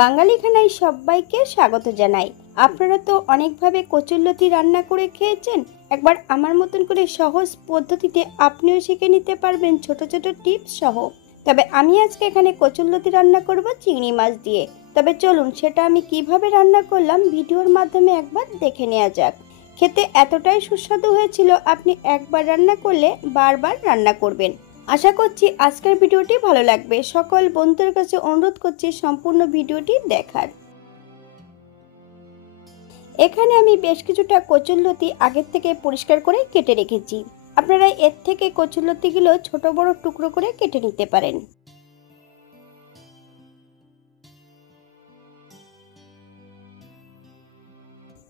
বাঙালি খানায় সবাইকে স্বাগত জানাই। আপনারা তো অনেকভাবে কচুরলতি রান্না করে খেয়েছেন। একবার আমার মতন করে সহজ পদ্ধতিতে আপনিও শিখে নিতে পারবেন ছোট ছোট টিপস সহ। তবে আমি আজকে এখানে কচুরলতি রান্না করব চিংড়ি মাছ দিয়ে। তবে চলুন সেটা আমি কিভাবে রান্না করলাম ভিডিওর মাধ্যমে একবার দেখে নেওয়া যাক। খেতে এতটাই সুস্বাদু হয়েছিল, আপনি একবার রান্না করলে বারবার রান্না করবেন। আশা করছি আজকের ভিডিওটি ভালো লাগবে। সকল বন্ধুদের কাছে অনুরোধ করছি সম্পূর্ণ ভিডিওটি দেখার। এখানে আমি বেশ কিছুটা কচুরলতি আগের থেকে পরিষ্কার করে কেটে রেখেছি। আপনারা এর থেকে কচুরলতিগুলো ছোট বড় টুকরো করে কেটে নিতে পারেন।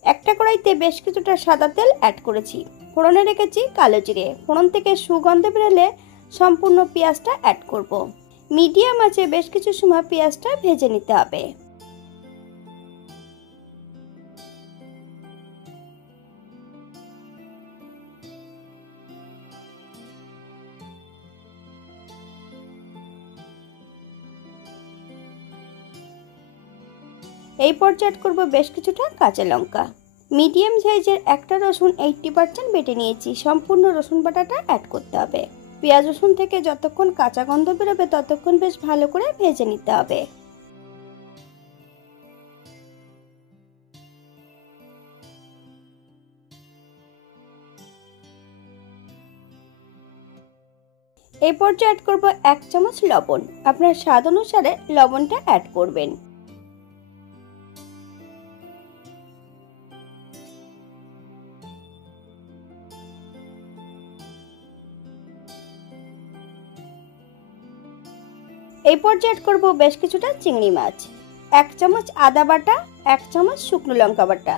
একটা কড়াইতে বেশ কিছুটা সাদা তেল অ্যাড করেছি। ফোড়নে রেখেছি কালো জিরে। ফোড়ন থেকে সুগন্ধ বেরোলে সম্পূর্ণ পেঁয়াজটা অ্যাড করব। মিডিয়াম আঁচে বেশ কিছু সময় পেঁয়াজটা ভেজে নিতে হবে। এই পর্যায়ে অ্যাড করব বেশ কিছুটা কাঁচা লঙ্কা। মিডিয়াম সাইজের একটা রসুন 80% বেটে নিয়েছি। সম্পূর্ণ রসুন বাটাটা অ্যাড করতে হবে। পেঁয়াজ রসুন থেকে যতক্ষণ কাঁচা গন্ধ বেরোবে ততক্ষণ বেশ ভালো করে ভেজে নিতে হবে। এই পর্যায়ে অ্যাড করব 1 চামচ লবণ। আপনার স্বাদ অনুসারে লবণটা অ্যাড করবেন। এই পর্যায়ে অ্যাড করব বেশ কিছুটা চিংড়ি মাছ, 1 চামচ আদা বাটা, 1 চামচ শুকনো লঙ্কা বাটা।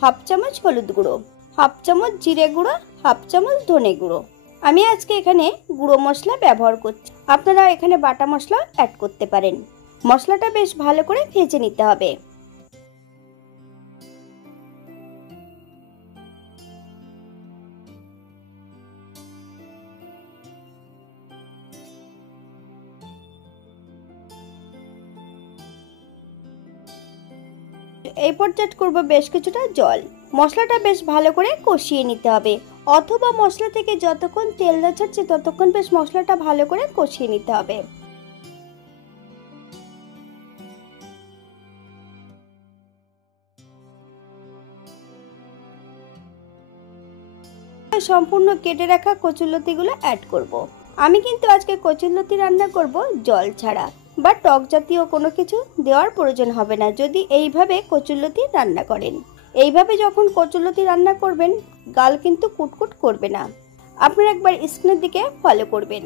হাফ চামচ হলুদ গুঁড়ো, হাফ চামচ জিরে গুঁড়ো, হাফ চামচ ধনে গুঁড়ো। আমি আজকে এখানে গুঁড়ো মশলা ব্যবহার করছি, আপনারা এখানে বাটা মশলা অ্যাড করতে পারেন। মশলাটা বেশ ভালো করে ভেজে নিতে হবে। এই পর্যায়ে করব বেশ কিছুটা জল। মশলাটা বেশ ভালো করে কষিয়ে নিতে হবে, অথবা মশলা থেকে যতক্ষণ তেল না ছাড়ছে ততক্ষণ বেশ মশলাটা ভালো করে কষিয়ে নিতে হবে। সম্পূর্ণ কেটে রাখা কচুরলতিগুলো অ্যাড করব। আমি কিন্তু আজকে কচুরলতি রান্না করব জল ছাড়া, বা টক জাতীয় কোনো কিছু দেওয়ার প্রয়োজন হবে না যদি এইভাবে কচুরলতি রান্না করেন। এইভাবে যখন কচুরলতি রান্না করবেন গাল কিন্তু কুটকুট করবে না। আপনারা একবার স্ক্রিনের দিকে ফলো করবেন।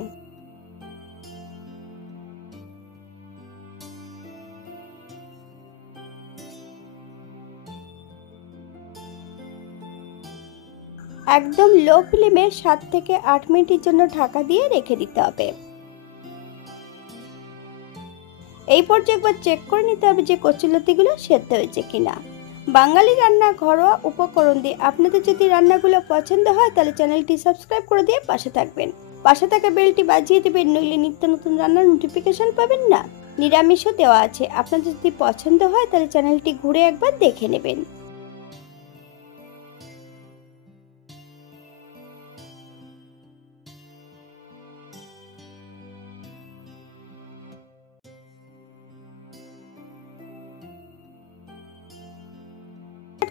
একদম লো ফ্লেমে 7 থেকে 8 মিনিটের জন্য ঢাকা দিয়ে রেখে দিতে হবে। এই পর্যায়ে একবার চেক করে নিতে হবে যে কচুরলতিগুলো সেদ্ধ হয়েছে কিনা। বাঙালি রান্না ঘরোয়া উপকরণ দিয়ে আপনাদের যদি রান্নাগুলো পছন্দ হয় তাহলে চ্যানেলটি সাবস্ক্রাইব করে দিয়ে পাশে থাকবেন। পাশে থাকা বেলটি বাজিয়ে দেবেন, নইলে নিত্য নতুন রান্নার নোটিফিকেশন পাবেন না। নিরামিষও দেওয়া আছে, আপনাদের যদি পছন্দ হয় তাহলে চ্যানেলটি ঘুরে একবার দেখে নেবেন।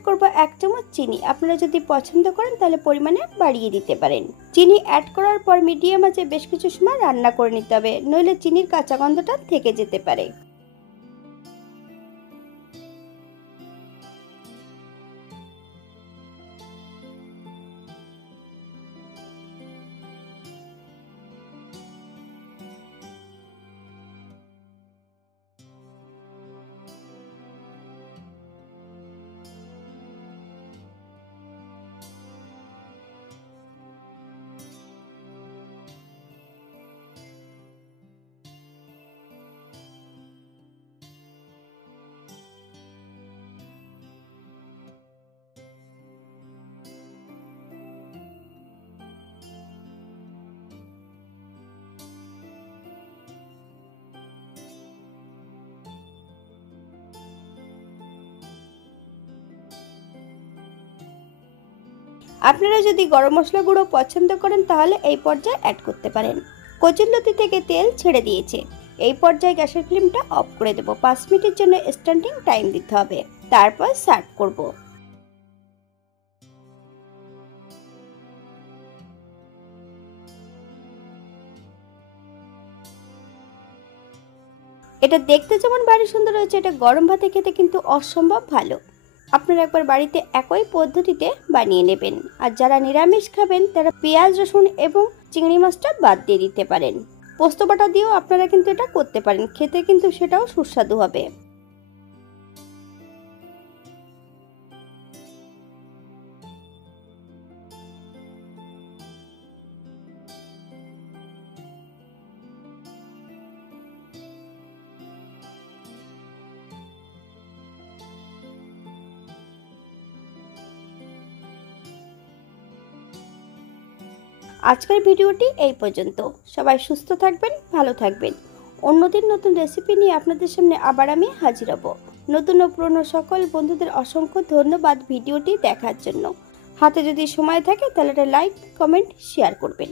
করব 1 চামচ চিনি। আপনারা যদি পছন্দ করেন তাহলে পরিমাণে বাড়িয়ে দিতে পারেন। চিনি অ্যাড করার পর মিডিয়াম আঁচে বেশ কিছু সময় রান্না করে নিতে হবে, নইলে চিনির কাঁচা গন্ধটা থেকে যেতে পারে। আপনারা যদি গরম মশলা গুঁড়ো পছন্দ করেন তাহলে এই পর্যায়ে অ্যাড করতে পারেন। কচুরলতি থেকে তেল ছেড়ে দিয়েছে। এই পর্যায়ে গ্যাসের ফ্লেমটা অফ করে দেব। 5 মিনিটের জন্য স্ট্যান্ডিং টাইম দিতে হবে, তারপর সার্ভ করব। এটা দেখতে যেমন ভারী সুন্দর হয়েছে, এটা গরম ভাতে খেতে কিন্তু অসম্ভব ভালো। আপনারা একবার বাড়িতে একই পদ্ধতিতে বানিয়ে নেবেন। আর যারা নিরামিষ খাবেন তারা পেঁয়াজ, রসুন এবং চিংড়ি মাছটা বাদ দিয়ে দিতে পারেন। পোস্ত বাটা দিয়েও আপনারা কিন্তু এটা করতে পারেন, খেতে কিন্তু সেটাও সুস্বাদু হবে। আজকের ভিডিওটি এই পর্যন্ত। সবাই সুস্থ থাকবেন, ভালো থাকবেন। অন্যদিন নতুন রেসিপি নিয়ে আপনাদের সামনে আবার আমি হাজির হব। নতুন ও পুরনো সকল বন্ধুদের অসংখ্য ধন্যবাদ ভিডিওটি দেখার জন্য। হাতে যদি সময় থাকে তাহলে একটা লাইক, কমেন্ট, শেয়ার করবেন।